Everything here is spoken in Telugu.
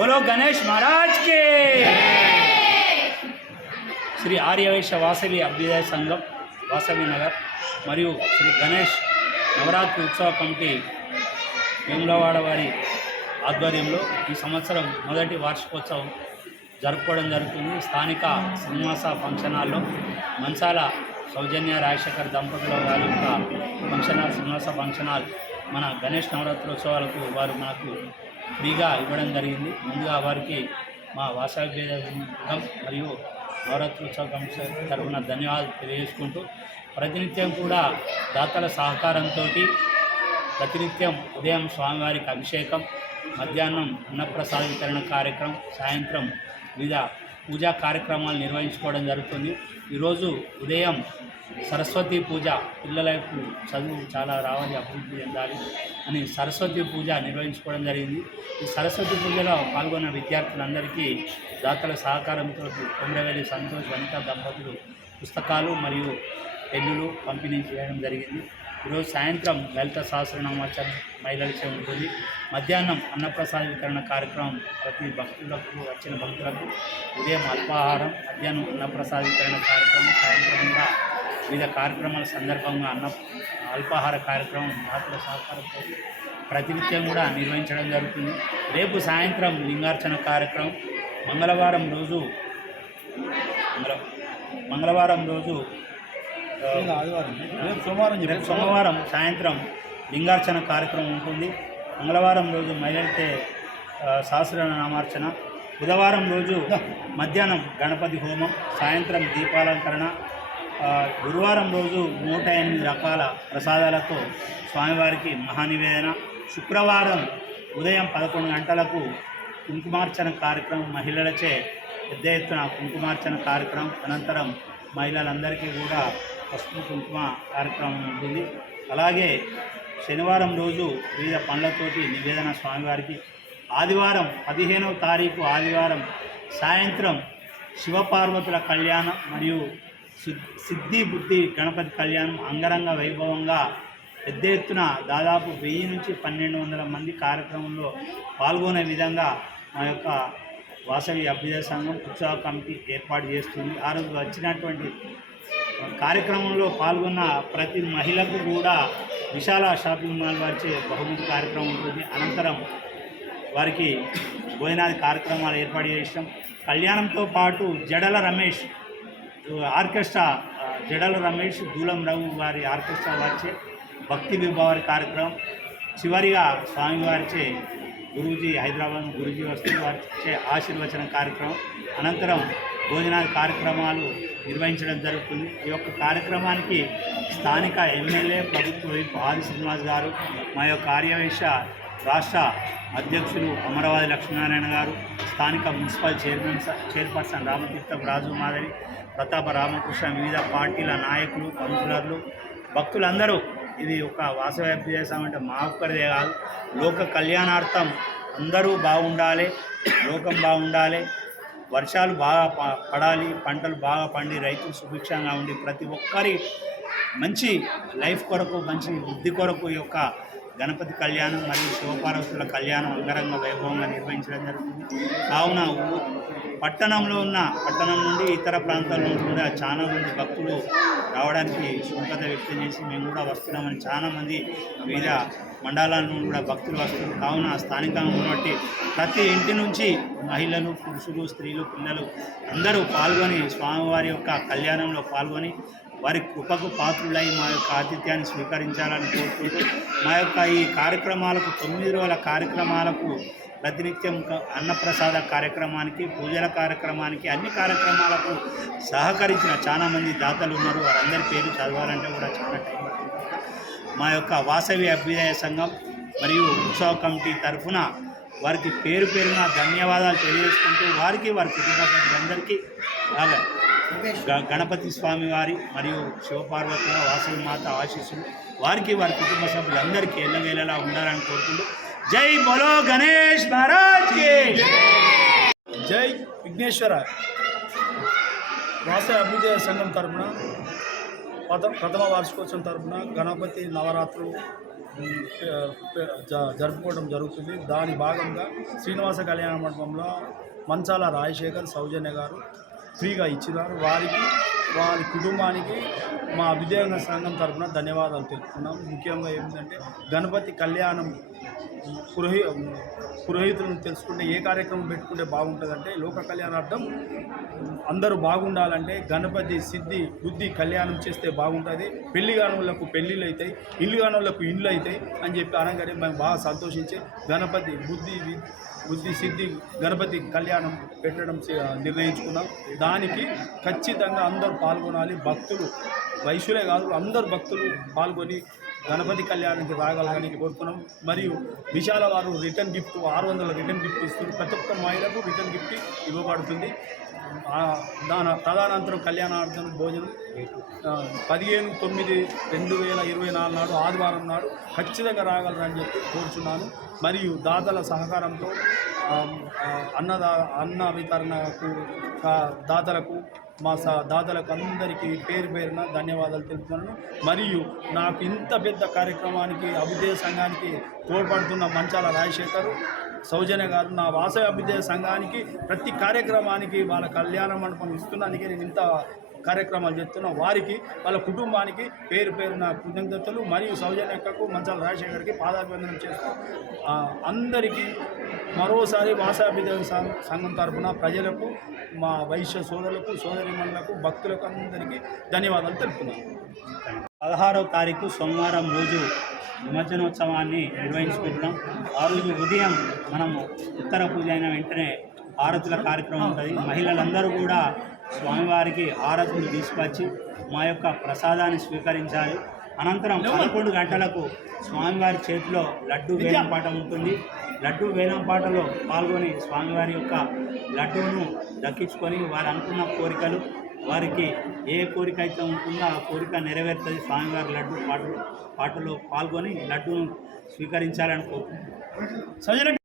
బోలో గణేష్ మహారాజ్ కే శ్రీ ఆర్యవైశ్య వాసవి అభ్యుదయ సంఘం వాసవి నగర్ మరియు శ్రీ గణేష్ నవరాత్రి ఉత్సవ కమిటీ వేములవాడ వారి ఆధ్వర్యంలో ఈ సంవత్సరం మొదటి వార్షికోత్సవం జరుపుకోవడం జరుగుతుంది. స్థానిక శ్రీనివాస ఫంక్షన్ హాల్లో మంచాల సౌజన్య రాజశేఖర్ దంపతుల వారి యొక్క function hall Srinivasa function hall మన గణేష్ నవరాత్రోత్సవాలకు వారు మనకు ఫ్రీగా ఇవ్వడం జరిగింది. ముందుగా వారికి మా వాసవి మరియు నవరాత్రోత్సవ కమిషన్ తరఫున ధన్యవాదాలు తెలియజేసుకుంటూ ప్రతినిత్యం కూడా దాతల సహకారంతో ప్రతినిత్యం ఉదయం స్వామివారికి అభిషేకం మధ్యాహ్నం అన్నప్రసాద వితరణ కార్యక్రమం సాయంత్రం వివిధ పూజా కార్యక్రమాలు నిర్వహించుకోవడం జరుగుతుంది. ఈరోజు ఉదయం సరస్వతి పూజ పిల్లలకు చదువు చాలా రావాలి అభివృద్ధి చెందాలి అని సరస్వతి పూజ నిర్వహించుకోవడం జరిగింది. ఈ సరస్వతి పూజలో పాల్గొన్న విద్యార్థులందరికీ దాతల సహకారంతో కొమరవేలి సంతోష్ వనిత దంపతులు పుస్తకాలు మరియు పెన్నులు పంపిణీ చేయడం జరిగింది. ఈరోజు సాయంత్రం లలిత సహస్రనామాచరణ మహిళలచే ఉంటుంది. మధ్యాహ్నం అన్నప్రసాద వితరణ కార్యక్రమం ప్రతి భక్తులకు వచ్చిన భక్తులకు ఉదయం అల్పాహారం మధ్యాహ్నం అన్నప్రసాద వితరణ కార్యక్రమం సాయంత్రంగా వివిధ కార్యక్రమాల సందర్భంగా అన్న అల్పాహార కార్యక్రమం దాతల సహకారంతో ప్రతినిత్యం కూడా నిర్వహించడం జరుగుతుంది. రేపు సాయంత్రం లింగార్చన కార్యక్రమం. మంగళవారం రోజు మంగళ- మంగళవారం రోజు సోమవారం రేపు సోమవారం సాయంత్రం లింగార్చన కార్యక్రమం ఉంటుంది. మంగళవారం రోజు మహిళలకే ఆ, సహస్రనామార్చన బుధవారం రోజు మధ్యాహ్నం గణపతి హోమం. సాయంత్రం దీపాలంకరణ. గురువారం రోజు నూట ఎనిమిది రకాల ప్రసాదాలతో స్వామివారికి మహానివేదన. శుక్రవారం ఉదయం పదకొండు గంటలకు కుంకుమార్చన కార్యక్రమం మహిళలచే పెద్ద ఎత్తున కుంకుమార్చన కార్యక్రమం. అనంతరం మహిళలందరికీ కూడా పసుపు కుంకుమ కార్యక్రమం ఉంటుంది. అలాగే శనివారం రోజు వివిధ పండ్లతోటి నివేదన స్వామివారికి. ఆదివారం పదిహేనవ తారీఖు ఆదివారం సాయంత్రం శివపార్వతుల కళ్యాణం మరియు సిద్ధి బుద్ధి గణపతి కళ్యాణం అంగరంగ వైభవంగా పెద్ద ఎత్తున దాదాపు వెయ్యి నుంచి పన్నెండు వందల మంది కార్యక్రమంలో పాల్గొనే విధంగా మా యొక్క వాసవి అభ్యుదయ సంఘం ఉత్సవ కమిటీ ఏర్పాటు చేస్తుంది. ఆ రోజు వచ్చినటువంటి కార్యక్రమంలో పాల్గొన్న ప్రతి మహిళకు కూడా విశాల షాపింగ్ మాల్ వారిచే బహుమతి కార్యక్రమం ఉంటుంది. అనంతరం వారికి భోజనాది కార్యక్రమాలు ఏర్పాటు చేసాం కళ్యాణంతో పాటు జడల రమేష్ ఆర్కెస్ట్రా జడల రమేష్ దూలం రఘు వారి ఆర్కెస్ట్రా వారిచే భక్తి విభావారి కార్యక్రమం. చివరిగా స్వామివారిచే గురూజీ హైదరాబాద్ గురూజీ వస్తే వారిచే ఆశీర్వచన కార్యక్రమం. అనంతరం భోజనాది కార్యక్రమాలు నిర్వహించడం జరుగుతుంది. ఈ యొక్క కార్యక్రమానికి స్థానిక ఎమ్మెల్యే ప్రభుత్వ ఆది శ్రీనివాస్ గారు మా యొక్క కార్యవేశ రాష్ట్ర అధ్యక్షులు అమరావతి లక్ష్మీనారాయణ గారు స్థానిక municipal chairman chairperson Ramatheertham Raju Madhavi Pratapa Ramakrishna వివిధ పార్టీల నాయకులు కౌన్సిలర్లు భక్తులందరూ ఇది ఒక వాసవ్యాప్తి అభ్యాసం అంటే మా ఒక్కరిదే కాదు లోక కళ్యాణార్థం అందరూ బాగుండాలి లోకం బాగుండాలి వర్షాలు బాగా ప- పడాలి పంటలు బాగా పండి రైతులు సుభిక్షంగా ఉండి ప్రతి ఒక్కరి మంచి లైఫ్ కొరకు మంచి వృద్ధి కొరకు ఈ యొక్క గణపతి కళ్యాణం మరియు శివపార్వతుల కళ్యాణం అంగరంగ వైభవంగా నిర్వహించడం జరుగుతుంది. కావున ఊ- పట్టణంలో ఉన్న పట్టణం నుండి ఇతర ప్రాంతాల నుంచి కూడా చాలా మంది భక్తులు రావడానికి సుముఖత వ్యక్తం చేసి మేము కూడా వస్తున్నామని చాలా మంది వివిధ మండలాల నుండి కూడా భక్తులు వస్తున్నారు. కావున స్థానికంగా ఉన్నటువంటి ప్రతి ఇంటి నుంచి మహిళలు పురుషులు స్త్రీలు పిల్లలు అందరూ పాల్గొని స్వామివారి యొక్క కళ్యాణంలో పాల్గొని వారి కృపకు పాత్రులై మా యొక్క ఆతిథ్యాన్ని స్వీకరించాలని కోరుకుంటూ మా యొక్క ఈ కార్యక్రమాలకు తొమ్మిది రోజుల కార్యక్రమాలకు ప్రతినిత్యం అన్నప్రసాద కార్యక్రమానికి పూజల కార్యక్రమానికి అన్ని కార్యక్రమాలకు సహకరించిన చాలామంది దాతలు ఉన్నారు. వారందరి పేరు చదవాలంటే కూడా చాలా టైం మా యొక్క వాసవి అభ్యుదయ సంఘం మరియు ఉత్సవ కమిటీ తరఫున వారికి పేరు పేరున ధన్యవాదాలు తెలియజేసుకుంటూ వారికి వారి కుటుంబ సభ్యులందరికీ బాగా గణపతి స్వామి వారి మరియు శివపార్వతుల వాసవి మాత ఆశీస్సులు. వారికి వారి కుటుంబ సభ్యులందరికీ ఎల్లవేళలా ఉండాలని కోరుకుంటూ జై బోలో గణేష్ మహారాజ్కి! జై విఘ్నేశ్వర వాస అభ్యుదయ సంఘం తరపున ప్రథమ ప్రథమ వార్షికోత్సవం తరపున గణపతి నవరాత్రులు జరుపుకోవడం జరుగుతుంది. దాని భాగంగా శ్రీనివాస కళ్యాణ మండపంలో మంచాల రాజశేఖర్ సౌజన్య గారు ఫ్రీగా ఇచ్చినారు. వారికి వారి కుటుంబానికి మా విజయాంగ సంఘం తరఫున ధన్యవాదాలు తెలుపుతున్నాం. ముఖ్యంగా ఏంటంటే గణపతి కళ్యాణం పురోహి పురోహితులను తెలుసుకుంటే ఏ కార్యక్రమం పెట్టుకుంటే బాగుంటుందంటే లోక కళ్యాణార్థం అందరూ బాగుండాలంటే గణపతి సిద్ధి బుద్ధి కళ్యాణం చేస్తే బాగుంటుంది. పెళ్ళి కానులకు పెళ్ళిళ్ళు అవుతాయి ఇల్లు కానులకు ఇల్లు అవుతాయి అని చెప్పి అనగానే మేము బాగా సంతోషించి గణపతి బుద్ధి బుద్ధి సిద్ధి గణపతి కళ్యాణం పెట్టడం నిర్ణయించుకున్నాం. దానికి ఖచ్చితంగా అందరూ పాల్గొనాలి. భక్తులు వైశ్యులే కాదు అందరు భక్తులు పాల్గొని గణపతి కళ్యాణానికి రాగలని కోరుతున్నాం. మరియు విశాల వారు రిటర్న్ గిఫ్ట్ ఆరు వందల రిటర్న్ గిఫ్ట్ ఇస్తుంది ప్రతి ఒక్క మహిళకు రిటర్న్ గిఫ్ట్ ఇవ్వబడుతుంది. దాని తదనంతరం కళ్యాణార్థం భోజనం పదిహేను తొమ్మిది రెండు వేల ఇరవై నాలుగు నాడు ఆదివారం నాడు ఖచ్చితంగా రాగలరని చెప్పి కోరుచున్నాను. మరియు దాతల సహకారంతో అన్నదా అన్న వితరణకు దాతలకు మా స దాతలకు అందరికీ పేరు పేరున ధన్యవాదాలు తెలుపుతున్నాను. మరియు నాకు ఇంత పెద్ద కార్యక్రమానికి అభ్యుదయ సంఘానికి తోడ్పడుతున్న మంచాల రాజశేఖర్ సౌజన్య గారు నా వాసవి అభ్యుదయ సంఘానికి ప్రతి కార్యక్రమానికి వాళ్ళ కళ్యాణ మండపం ఇస్తున్నందుకే నేను ఇంత కార్యక్రమాలు చేస్తున్న. వారికి వాళ్ళ కుటుంబానికి పేరు పేరున కృతజ్ఞతలు మరియు సౌజన్యకు మంచాల రాజశేఖర్కి పాదాభివందనం చేస్తూ అందరికీ మరోసారి వాసాభిదయ సంఘం తరఫున ప్రజలకు మా వైశ్య సోదరులకు సోదరిమణులకు భక్తులకు అందరికీ ధన్యవాదాలు తెలుపుతున్నాను పదహారవ తారీఖు సోమవారం రోజు నిమజ్జనోత్సవాన్ని నిర్వహించుకుంటున్నాం. ఆ రోజు ఉదయం మనము ఉత్తర పూజ అయిన వెంటనే హారతుల కార్యక్రమం ఉంటుంది. మహిళలందరూ కూడా స్వామివారికి హారతులు తీసుకొచ్చి మా యొక్క ప్రసాదాన్ని స్వీకరించాలి. అనంతరం పదకొండు గంటలకు స్వామివారి చేతిలో లడ్డు వేలంపాట ఉంటుంది. లడ్డు వేలంపాటలో పాల్గొని స్వామివారి యొక్క లడ్డూను దక్కించుకొని వారు అనుకున్న కోరికలు వారికి ఏ కోరిక అయితే ఉంటుందో ఆ కోరిక నెరవేరుతుంది. స్వామివారి లడ్డు పాటలు పాటలో పాల్గొని లడ్డూను స్వీకరించాలని కోరుకుంటున్నాను